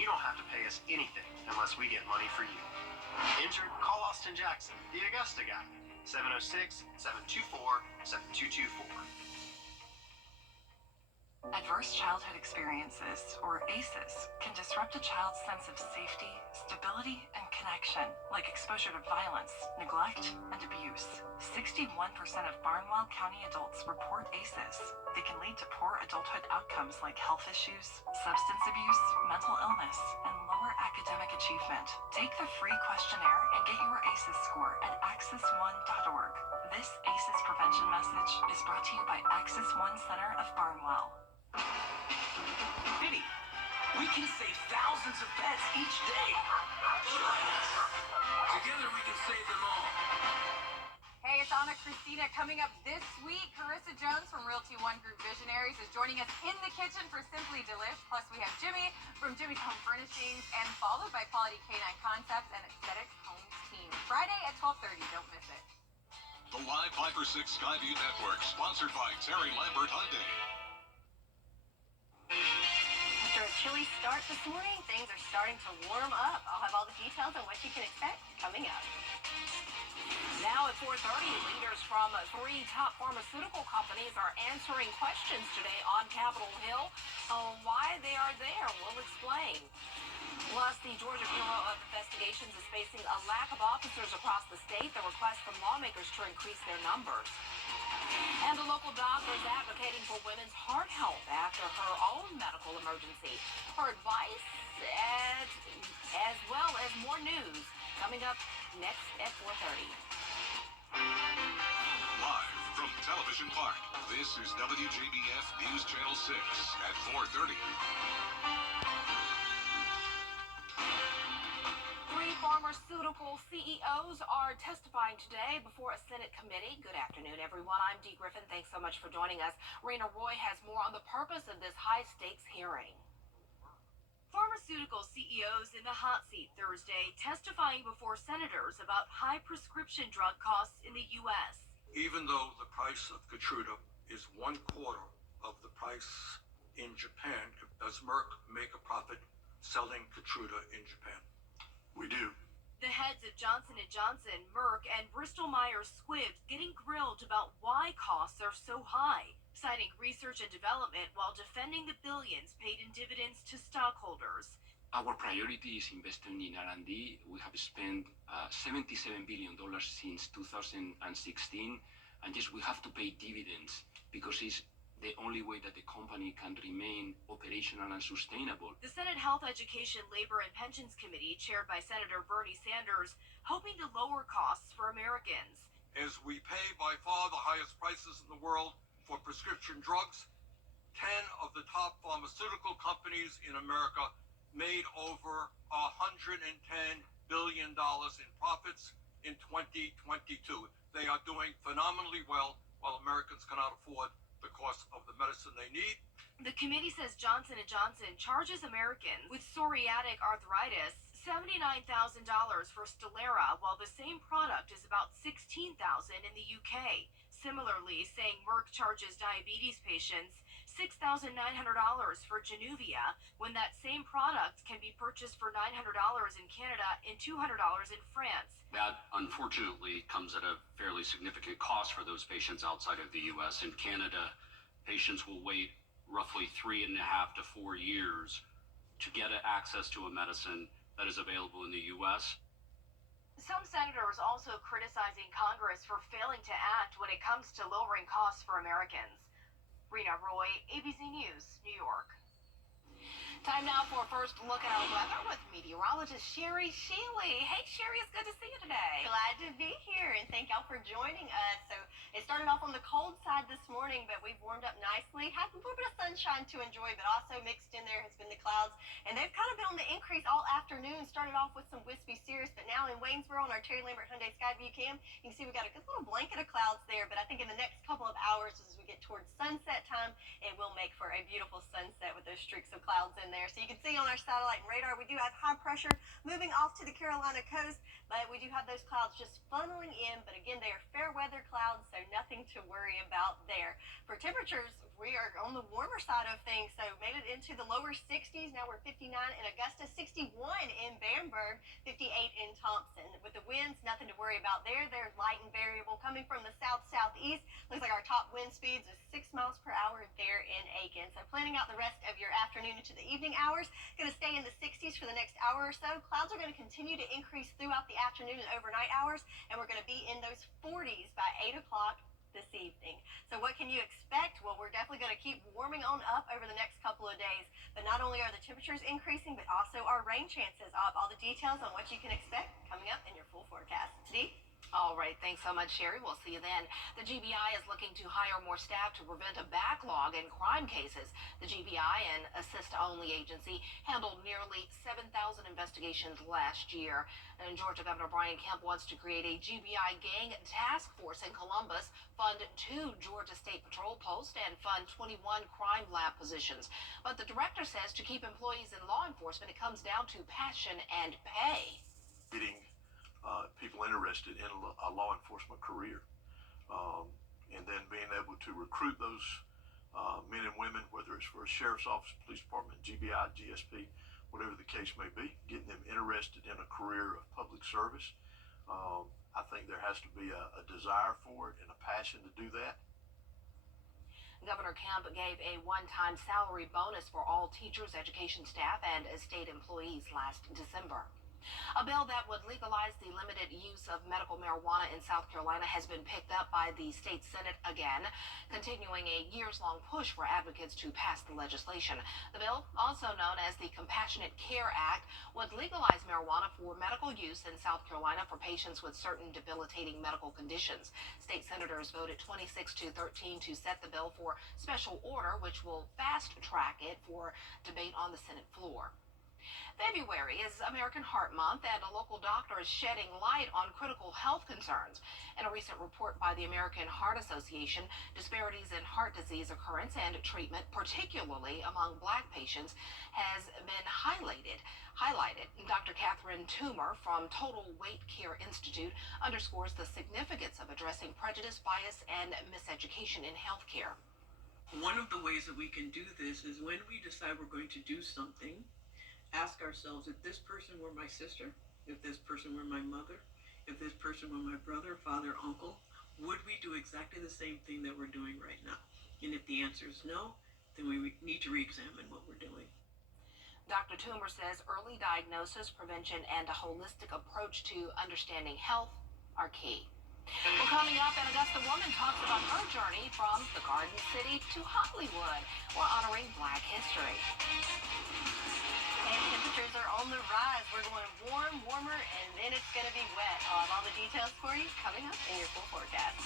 you don't have to pay us anything unless we get money for you. Injured? Call Austin Jackson, the Augusta guy. 706-724-7224. Adverse childhood experiences, or ACEs, can disrupt a child's sense of safety, stability, and connection, like exposure to violence, neglect, and abuse. 61% of Barnwell County adults report ACEs. They can lead to poor adulthood outcomes like health issues, substance abuse, mental illness, and lower academic achievement. Take the free questionnaire and get your ACEs score at access1.org. This ACEs prevention message is brought to you by Access One Center of Barnwell. Vinny, we can save thousands of pets each day. Join us. Together we can save them all. Hey, it's Anna Christina. Coming up this week, Carissa Jones from Realty One Group Visionaries is joining us in the kitchen for Simply Delish. Plus, we have Jimmy from Jimmy's Home Furnishings, and followed by Quality Canine Concepts and Aesthetic Homes team. Friday at 12:30. Don't miss it. The Live 5 for 6 Skyview Network, sponsored by Terry Lambert Hyundai. After a chilly start this morning, things are starting to warm up. I'll have all the details on what you can expect coming up. Now at 4:30, leaders from 3 top pharmaceutical companies are answering questions today on Capitol Hill. Why they are there, we'll explain. Plus, the Georgia Bureau of Investigations is facing a lack of officers across the state. The request from lawmakers to increase their numbers. And a local doctor is advocating for women's heart health after her own medical emergency. Her advice, as well as more news, coming up next at 4:30. Live from Television Park, this is WJBF News Channel 6 at 4:30. 3 pharmaceutical CEOs are testifying today before a Senate committee. Good afternoon, everyone. I'm Dee Griffin. Thanks so much for joining us. Rena Roy has more on the purpose of this high-stakes hearing. Pharmaceutical CEOs in the hot seat Thursday, testifying before senators about high prescription drug costs in the U.S. Even though the price of Keytruda is 1/4 of the price in Japan, does Merck make a profit selling Keytruda in Japan? We do. The heads of Johnson & Johnson, Merck, and Bristol-Myers Squibb getting grilled about why costs are so high, citing research and development while defending the billions paid in dividends to stockholders. Our priority is investing in R&D. We have spent $77 billion since 2016, and yes, we have to pay dividends because it's the only way that the company can remain operational and sustainable. The Senate Health, Education, Labor, and Pensions Committee, chaired by Senator Bernie Sanders, hoping to lower costs for Americans. As we pay by far the highest prices in the world for prescription drugs, 10 of the top pharmaceutical companies in America made over $110 billion in profits in 2022. They are doing phenomenally well, while Americans cannot afford the cost of the medicine they need. The committee says Johnson & Johnson charges Americans with psoriatic arthritis $79,000 for Stelara, while the same product is about $16,000 in the UK. Similarly, saying Merck charges diabetes patients $6,900 for Januvia, when that same product can be purchased for $900 in Canada and $200 in France. That, unfortunately, comes at a fairly significant cost for those patients outside of the U.S. In Canada, patients will wait roughly 3.5 to 4 years to get access to a medicine that is available in the U.S. Some senators also criticizing Congress for failing to act when it comes to lowering costs for Americans. Rena Roy, ABC News, New York. Time now for a first look at our weather with meteorologist Sherry Shealy. Hey, Sherry, it's good to see you today. Glad to be here, and thank y'all for joining us. So it started off on the cold side this morning, but we've warmed up nicely. Had a little bit of sunshine to enjoy, but also mixed in there has been the clouds. And they've kind of been on the increase all afternoon. Started off with some wispy cirrus, but now in Waynesboro on our Terry Lambert Hyundai Skyview cam, you can see we got a good little blanket of clouds there. But I think in the next couple of hours, as we get towards sunset time, it will make for a beautiful sunset with those streaks of clouds in there. So you can see on our satellite and radar, we do have high pressure moving off to the Carolina coast, but we do have those clouds just funneling in. But again, they are fair weather clouds, so nothing to worry about there. For temperatures, we are on the warmer side of things, so made it into the lower 60s. Now we're 59 in Augusta, 61 in Bamberg, 58 in Thompson. With the winds, nothing to worry about there. They're light and variable coming from the south-southeast. Looks like our top wind speeds is 6 miles per hour there in Aiken. So planning out the rest of your afternoon into the evening hours, going to stay in the 60s for the next hour or so. Clouds are going to continue to increase throughout the afternoon and overnight hours, and we're going to be in those 40s by 8 o'clock this evening. So what can you expect? Well, we're definitely going to keep warming on up over the next couple of days. But not only are the temperatures increasing, but also our rain chances up. All the details on what you can expect coming up in your full forecast. Dee? All right, thanks so much, Sherry. We'll see you then. The GBI is looking to hire more staff to prevent a backlog in crime cases. The GBI, an assist-only agency, handled nearly 7,000 investigations last year. And Georgia Governor Brian Kemp wants to create a GBI gang task force in Columbus, fund 2 Georgia State Patrol posts, and fund 21 crime lab positions. But the director says to keep employees in law enforcement, it comes down to passion and pay. Getting people interested in a law enforcement career, and then being able to recruit those men and women, whether it's for a sheriff's office, police department, GBI, GSP, whatever the case may be, getting them interested in a career of public service. I think there has to be a desire for it and a passion to do that. Governor Kemp gave a one-time salary bonus for all teachers, education staff, and state employees last December. A bill that would legalize the limited use of medical marijuana in South Carolina has been picked up by the state Senate again, continuing a years-long push for advocates to pass the legislation. The bill, also known as the Compassionate Care Act, would legalize marijuana for medical use in South Carolina for patients with certain debilitating medical conditions. State senators voted 26-13 to set the bill for special order, which will fast-track it for debate on the Senate floor. February is American Heart Month, and a local doctor is shedding light on critical health concerns. In a recent report by the American Heart Association, disparities in heart disease occurrence and treatment, particularly among Black patients, has been highlighted. Dr. Catherine Toomer from Total Weight Care Institute underscores the significance of addressing prejudice, bias, and miseducation in healthcare. One of the ways that we can do this is when we decide we're going to do something, ask ourselves, if this person were my sister, if this person were my mother, if this person were my brother, father, uncle, would we do exactly the same thing that we're doing right now? And if the answer is no, then we need to re-examine what we're doing. Dr. Toomer says early diagnosis, prevention, and a holistic approach to understanding health are key. Well, coming up, an Augusta woman talks about her journey from the Garden City to Hollywood. We're honoring Black history. And temperatures are on the rise. We're going warm, warmer, and then it's going to be wet. I'll have all the details for you coming up in your full forecast.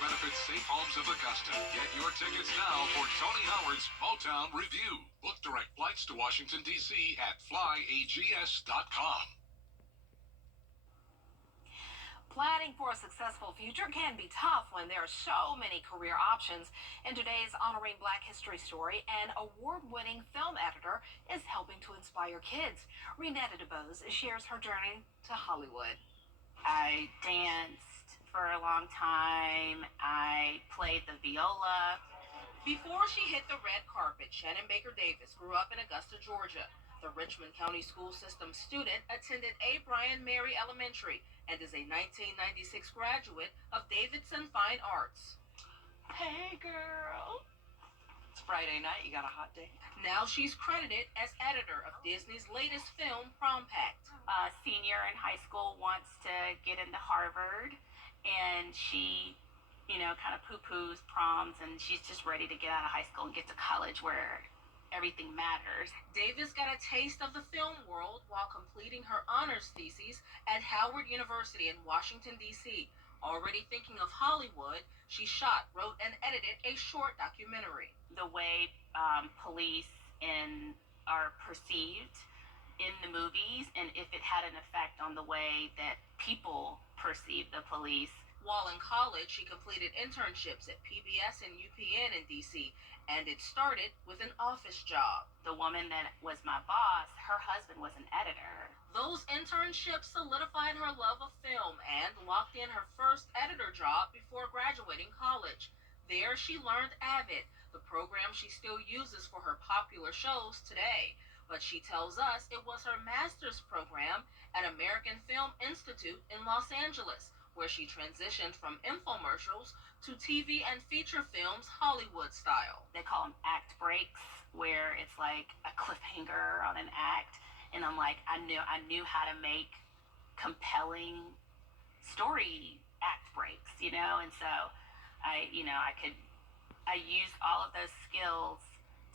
Benefits Safe Homes of Augusta. Get your tickets now for Tony Howard's Motown Review. Book direct flights to Washington, D.C. at flyags.com. Planning for a successful future can be tough when there are so many career options. In today's Honoring Black History story, an award-winning film editor is helping to inspire kids. Renetta DeBose shares her journey to Hollywood. I danced for a long time. I played the viola. Before she hit the red carpet, Shannon Baker Davis grew up in Augusta, Georgia. The Richmond County School System student attended A. Bryan Mary Elementary and is a 1996 graduate of Davidson Fine Arts. Hey, girl. It's Friday night. You got a hot date? Now she's credited as editor of Disney's latest film, Prom Pact. A senior in high school wants to get into Harvard, and she, kind of poo-poos proms, and she's just ready to get out of high school and get to college where everything matters. Davis got a taste of the film world while completing her honors thesis at Howard University in Washington, D.C. Already thinking of Hollywood, she shot, wrote, and edited a short documentary. The way police are perceived in the movies, and if it had an effect on the way that people perceive the police. While in college, she completed internships at PBS and UPN in D.C., and it started with an office job. The woman that was my boss, her husband was an editor. Those internships solidified her love of film and locked in her first editor job before graduating college. There, she learned Avid, the program she still uses for her popular shows today. But she tells us it was her master's program at American Film Institute in Los Angeles, where she transitioned from infomercials to TV and feature films Hollywood style. They call them act breaks, where it's like a cliffhanger on an act. And I'm like, I knew how to make compelling story act breaks, and so I used all of those skills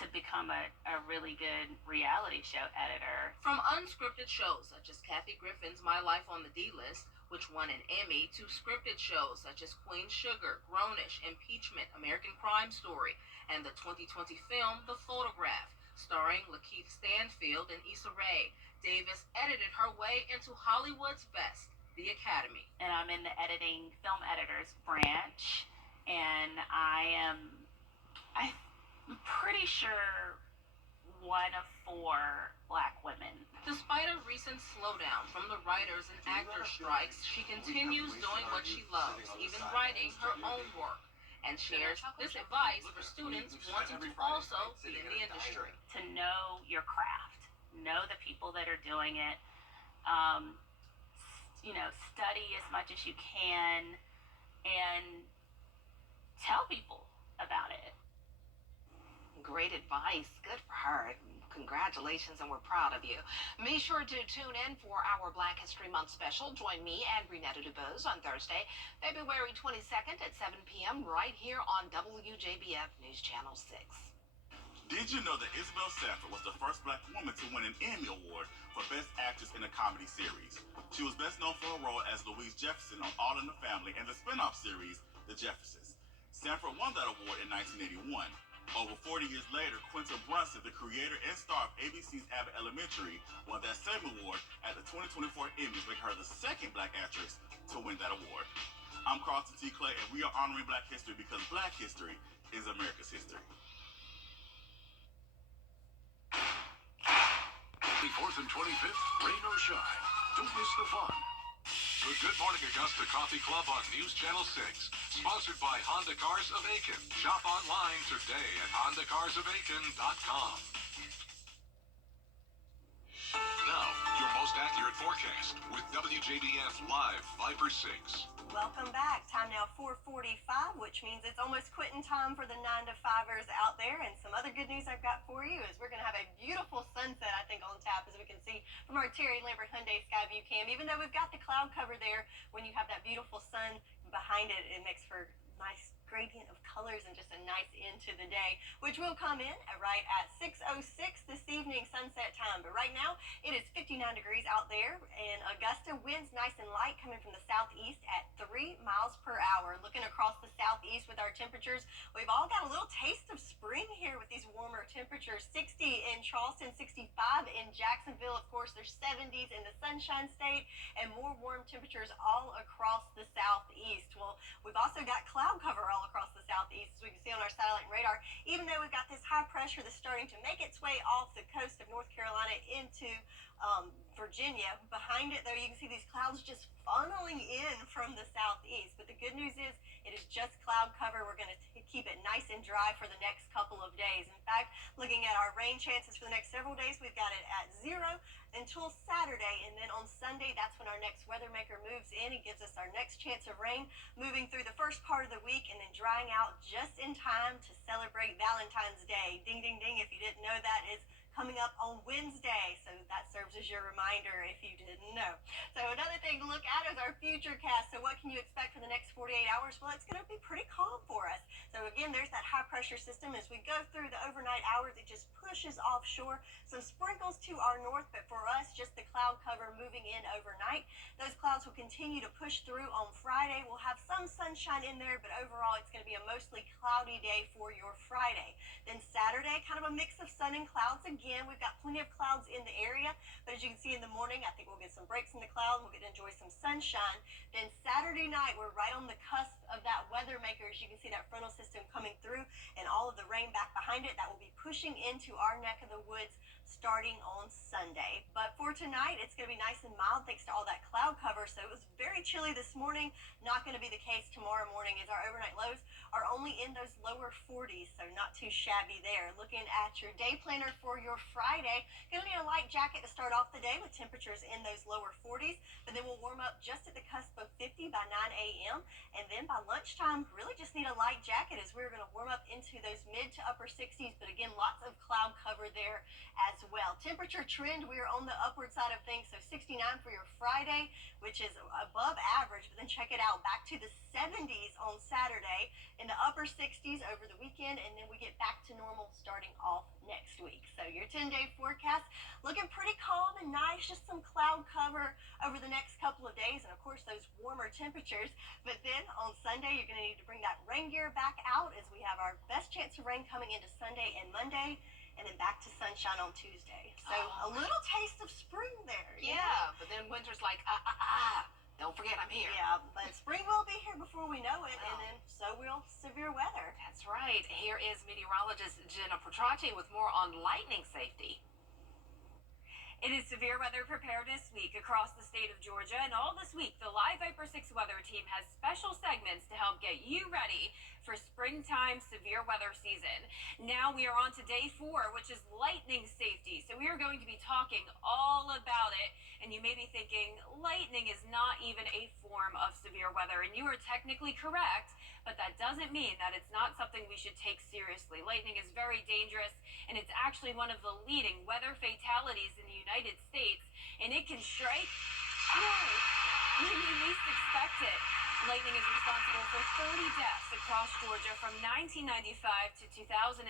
to become a really good reality show editor. From unscripted shows such as Kathy Griffin's My Life on the D-List, which won an Emmy, to scripted shows such as Queen Sugar, Grownish, Impeachment, American Crime Story, and the 2020 film The Photograph, starring Lakeith Stanfield and Issa Rae. Davis edited her way into Hollywood's best, the Academy. And I'm in the film editors branch, and I'm pretty sure one of 4 Black women. Despite a recent slowdown from the writers and actors strikes, she continues doing what she loves, even writing her own work, and shares this advice for students wanting to also be in the industry. To know your craft, know the people that are doing it, study as much as you can, and tell people about it. Great advice. Good for her. Congratulations, and we're proud of you. Be sure to tune in for our Black History Month special. Join me and Renetta DuBose on Thursday, February 22nd at 7 p.m. right here on WJBF News Channel 6. Did you know that Isabel Sanford was the first Black woman to win an Emmy Award for Best Actress in a Comedy Series? She was best known for her role as Louise Jefferson on All in the Family and the spin-off series, The Jeffersons. Sanford won that award in 1981. Over 40 years later, Quinta Brunson, the creator and star of ABC's Abbott Elementary, won that same award at the 2024 Emmys, making her the second Black actress to win that award. I'm Carlton T. Clay, and we are honoring Black history because Black history is America's history. 24th and 25th, rain or shine. Don't miss the fun. The Good Morning Augusta Coffee Club on News Channel 6. Sponsored by Honda Cars of Aiken. Shop online today at HondaCarsOfAiken.com. Now, your most accurate forecast with WJBF Live Viper 6. Welcome back. Time now 4:45, which means it's almost quitting time for the 9-to-5ers out there. And some other good news I've got for you is we're going to have a beautiful sunset, I think, on tap, as we can see from our Terry Lambert Hyundai Skyview cam. Even though we've got the cloud cover there, when you have that beautiful sun behind it, it makes for nice gradient of colors and just a nice end to the day, which will come in right at 6:06 this evening, sunset time. But right now, it is 59 degrees out there in Augusta. Winds nice and light coming from the southeast at 3 miles per hour. Looking across the southeast with our temperatures, we've all got a little taste of spring here with these warmer temperatures. 60 in Charleston, 65 in Jacksonville. Of course, there's 70s in the Sunshine State and more warm temperatures all across the southeast. Well, we've also got cloud cover all across the southeast, as we can see on our satellite radar. Even though we've got this high pressure that's starting to make its way off the coast of North Carolina into Virginia, behind it, though, you can see these clouds just funneling in from the southeast. But the good news is it is just cloud cover. We're going to keep it nice and dry for the next couple of days. In fact, looking at our rain chances for the next several days, we've got it at 0 until Saturday, and then on Sunday, that's when our next weather maker moves in. He gives us our next chance of rain moving through the first part of the week and then drying out just in time to celebrate Valentine's Day. Ding, ding, ding. If you didn't know, that is coming up on Wednesday. So that serves as your reminder if you didn't know. So another thing to look at is our future cast. So what can you expect for the next 48 hours? Well, it's going to be pretty calm for us. So again, there's that high pressure system. As we go through the overnight hours, it just pushes offshore. Some sprinkles to our north, but for us, just the cloud cover moving in overnight. Those clouds will continue to push through on Friday. We'll have some sunshine in there, but overall, it's going to be a mostly cloudy day for your Friday. Then Saturday, kind of a mix of sun and clouds again. We've got plenty of clouds in the area, but as you can see in the morning, I think we'll get some breaks in the cloud. We'll get to enjoy some sunshine. Then Saturday night, we're right on the cusp of that weather maker. As you can see that frontal system coming through and all of the rain back behind it, that will be pushing into our neck of the woods starting on Sunday. But for tonight, it's going to be nice and mild thanks to all that cloud cover. So it was very chilly this morning. Not going to be the case tomorrow morning, as our overnight lows are only in those lower 40s, so not too shabby there. Looking at your day planner for your Friday, going to need a light jacket to start off the day with temperatures in those lower 40s, but then we'll warm up just at the cusp of 50 by 9 a.m. And then by lunchtime, really just need a light jacket as we're going to warm up into those mid to upper 60s, but again, lots of cloud cover there as well. Temperature trend, we are on the upward side of things, so 69 for your Friday, which is above average, but then check it out, back to the 70s on Saturday, in the upper 60s over the weekend, and then we get back to normal starting off next week. So your 10-day forecast looking pretty calm and nice, just some cloud cover over the next couple of days, and of course those warmer temperatures. But then on Sunday, you're going to need to bring that rain gear back out as we have our best chance of rain coming into Sunday and Monday, and then back to sunshine on Tuesday. So a little taste of spring there. Yeah, but then winter's like, don't forget I'm here. Yeah, but spring will be here before we know it, and then so will severe weather. That's right. Here is meteorologist Jenna Petracci with more on lightning safety. It is severe weather preparedness week across the state of Georgia, and all this week, the Live Viper 6 weather team has special segments to help get you ready for springtime severe weather season. Now we are on to day 4, which is lightning safety. So we are going to be talking all about it, and you may be thinking, lightning is not even a form of severe weather, and you are technically correct, but that doesn't mean that it's not something we should take seriously. Lightning is very dangerous, and it's actually one of the leading weather fatalities in the United States, and it can strike when you least expect it. Lightning is responsible for 30 deaths across Georgia from 1995 to 2016,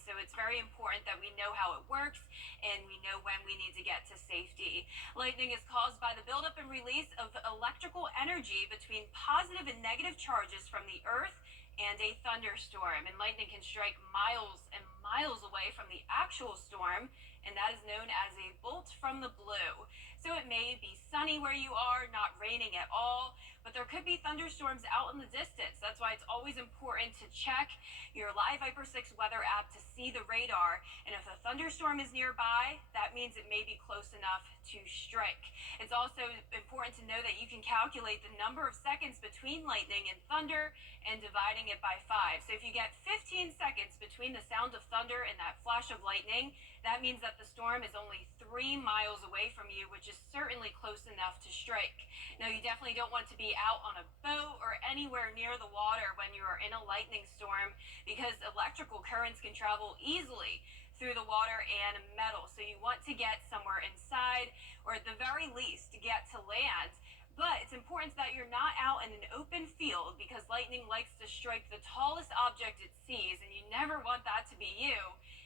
so it's very important that we know how it works and we know when we need to get to safety. Lightning is caused by the buildup and release of electrical energy between positive and negative charges from the earth and a thunderstorm, and lightning can strike miles and miles away from the actual storm, and that is known as a bolt from the blue. So it may be sunny where you are, not raining at all, but there could be thunderstorms out in the distance. That's why it's always important to check your Live Viper 6 weather app to see the radar, and if a thunderstorm is nearby, that means it may be close enough to strike. It's also important to know that you can calculate the number of seconds between lightning and thunder and dividing it by 5. So if you get 15 seconds between the sound of thunder and that flash of lightning, that means that the storm is only 3 miles away from you, which is certainly close enough to strike. Now, you definitely don't want to be out on a boat or anywhere near the water when you are in a lightning storm, because electrical currents can travel easily through the water and metal. So you want to get somewhere inside, or at the very least, to get to land. But it's important that you're not out in an open field, because lightning likes to strike the tallest object it sees, and you never want that to be you.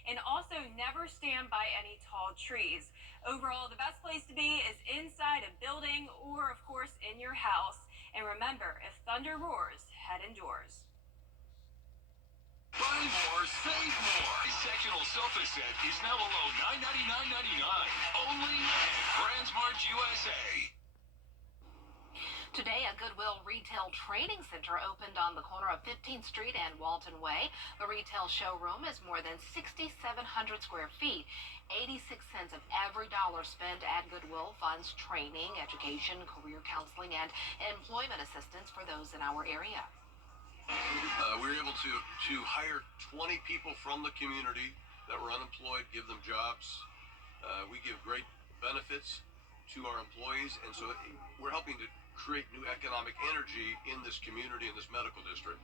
And also, never stand by any tall trees. Overall, the best place to be is inside a building or, of course, in your house. And remember, if thunder roars, head indoors. Buy more, save more. A sectional sofa set is now a low $999.99. Only at Brandsmart USA. Today, a Goodwill Retail Training Center opened on the corner of 15th Street and Walton Way. The retail showroom is more than 6,700 square feet. 86 cents of every dollar spent at Goodwill funds training, education, career counseling, and employment assistance for those in our area. We were able to hire 20 people from the community that were unemployed, give them jobs. We give great benefits to our employees, and so we're helping to create new economic energy in this community, in this medical district.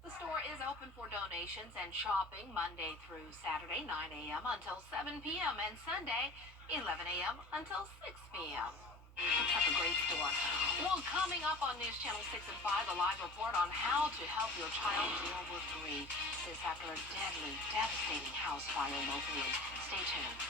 The store is open for donations and shopping Monday through Saturday, 9 a.m. until 7 p.m. and Sunday, 11 a.m. until 6 p.m. Looks like a great store. Well, coming up on News Channel 6 and 5, a live report on how to help your child deal with grief. This after a deadly, devastating house fire locally. Stay tuned.